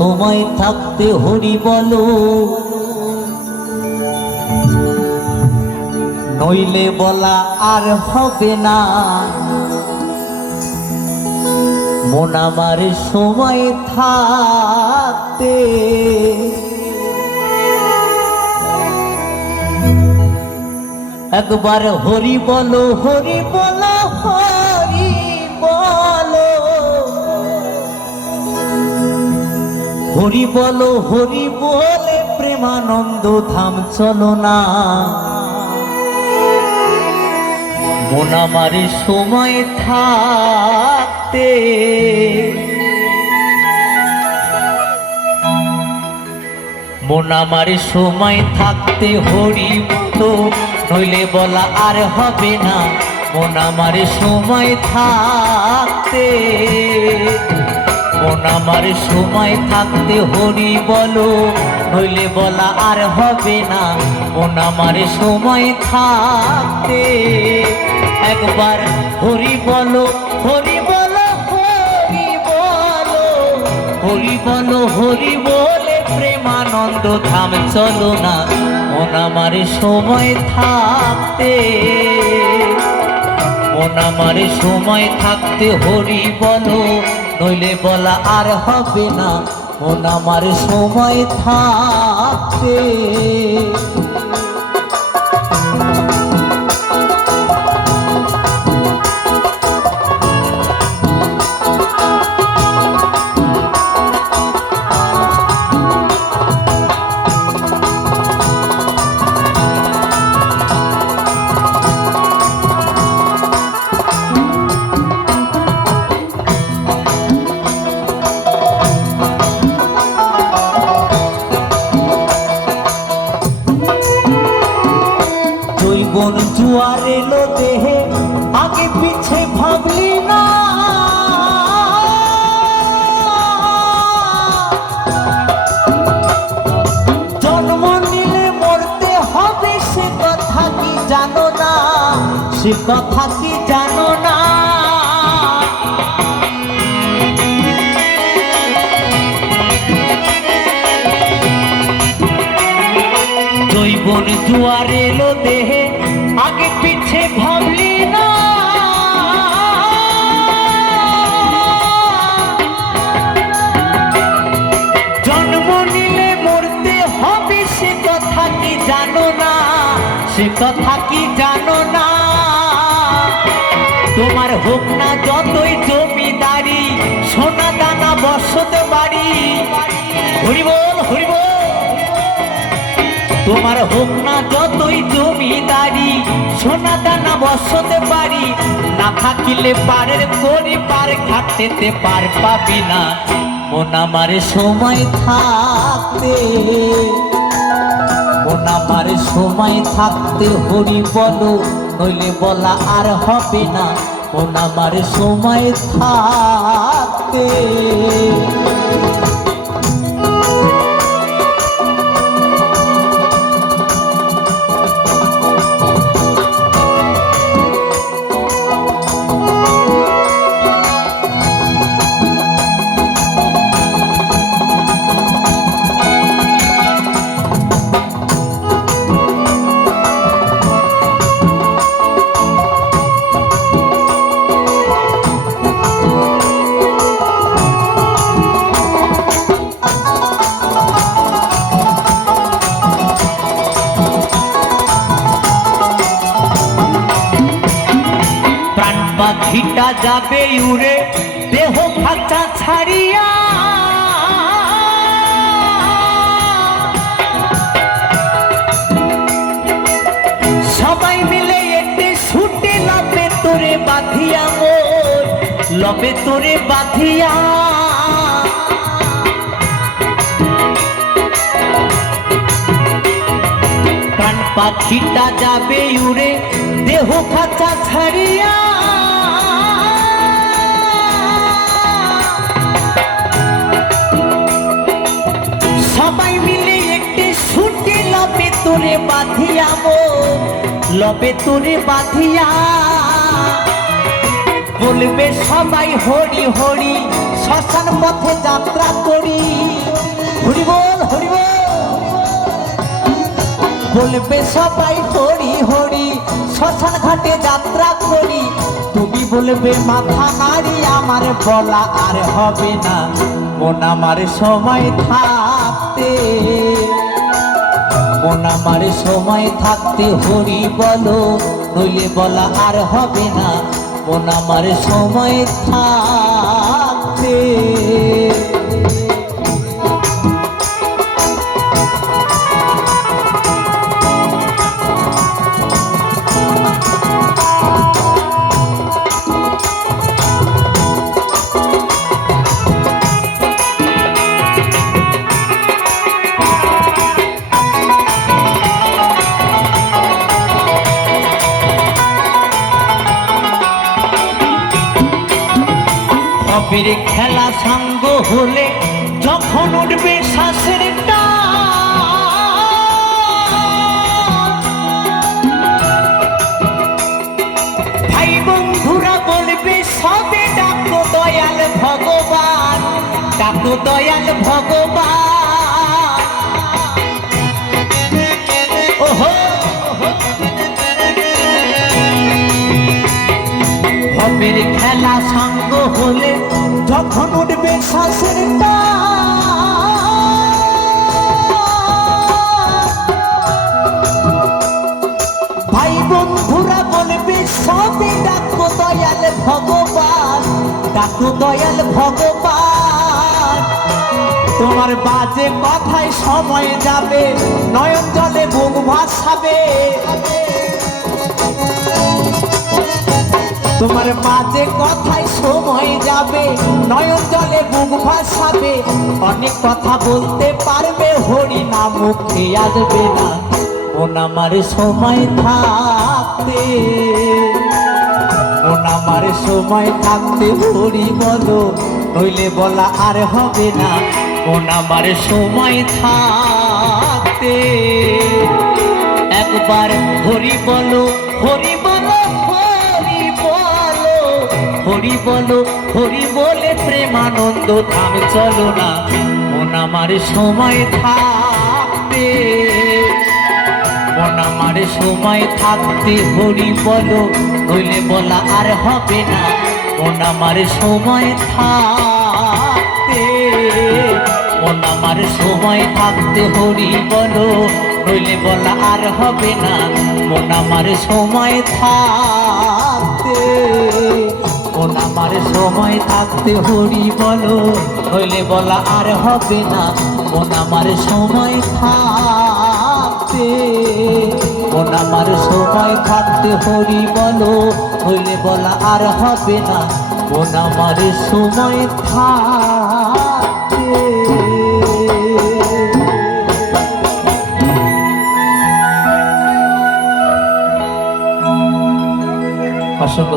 সময় থাকতে হরি বলো। নইলে বলা আর হবে না। মন আমার সময় থাকতে। একবার হরি বলো হরি বলো। হরি বলো, হরি বলে, প্রেমানন্দ ধাম, চলো না। মন আমার সময় থাকতে। মন আমার সময় থাকতে হরি তো নইলে বলা আর হবে না। মন আমার সময় থাকতে মন আমার সময় থাকতে হরি বলো, নইলে বলা আর হবে না। মন আমার সময় থাকতে, একবার হরি বলো হরি বলো হরি বলো হরি বলো, হরি বলে প্রেমানন্দ ধাম চলো না। মন আমার সময় থাকতে মন আমার সময় থাকতে হরি বলো, নইলে বলা আর হবে না। মন আমার সময় থাকতে। সে কথা কি জানো না? জৈবন জুয়ার এলো দেহে, আগে পিছে ভাবলি না। জন্ম নিলে মরতে হবে, সে কথা কি জানো না? সে কথা হরি বল হরি বল তোমার হোক না যতই জমিদারি, সোনা দানা বসতে পারি, না থাকিলে পারের করি, পার খাটেতে পার পাবি না। মন আমার সময় থাকতে, মন আমার সময় থাকতে হরি বলো নইলে বলা আর হবে না। মন আমার সময় থাকতে পাখিটা যাবে উড়ে, দেহ ফাঁকা ছাড়িয়া। সবাই তোরে বাঁধিয়া মোর পাখিটা যাবে উড়ে, দেহ খাঁচা ছাড়িয়া। লবে তোরে বাঁধিয়া মোর লবে তোরে বাঁধিয়া। বলবে সবাই হরি হরি, শ্মশান পথে যাত্রা করি। হরিবল হরিবল বলবে সবাই হরি হরি, শ্মশান ঘাটে যাত্রা করি। তুমি বলবে, মাথা নাড়ি, আমার বলা আর হবে না। মন আমার সময় থাকতে। মন আমার সময় থাকতে হরি বলো, নইলে বলা আর হবে না। মন আমার সময় থাকতে। কবির খেলা সাঙ্গ হলে যখন উঠবে শ্বাসের ভাই বন্ধুরা বলবে, সবে ডাকো দয়াল ভগবান, ডাকো দয়াল ভগবান। খেলা সঙ্গ হলে যখন উঠবে শ্বাসের ভাই বন্ধুরা বলবে, সবে ডাকো দয়াল ভগবান, ডাকো দয়াল ভগবান। তোমার বাজে কথায় সময় যাবে, নয়ন জলে বুক ভাসাবে। তোমার মাঝে কথায় সময় যাবে, নয়ন জলে বুক ভাসাবে, অনেক কথা বলতে পারবে হরি না মুখে আসবে না, মন আমার সময় থাকতে। মন আমার সময় থাকতে হরি বলো, নইলে বলা আর হবে না, মন আমার সময় থাকতে। একবার হরি বলো হরি বলো। হরি বলো, হরি বলে প্রেমানন্দ ধাম চলো না। মন আমার সময় থাকতে। মন আমার সময় থাকতে, হরি বলো নইলে বলা আর হবে না। মন আমার সময় থাকতে। মন আমার সময় থাকতে, হরি বলো নইলে বলা আর হবে না। মন আমার সময় থাকতে। এখন আমার সময় থাকতে হরি বলো, হইলে বলা আর হবে না। কোন আমার সময় থাকতে কোন আমার সময় থাকতে হরি বলো, হইলে বলা আর হবে না। কোন আমার সময় থাকতে। অসংখ্য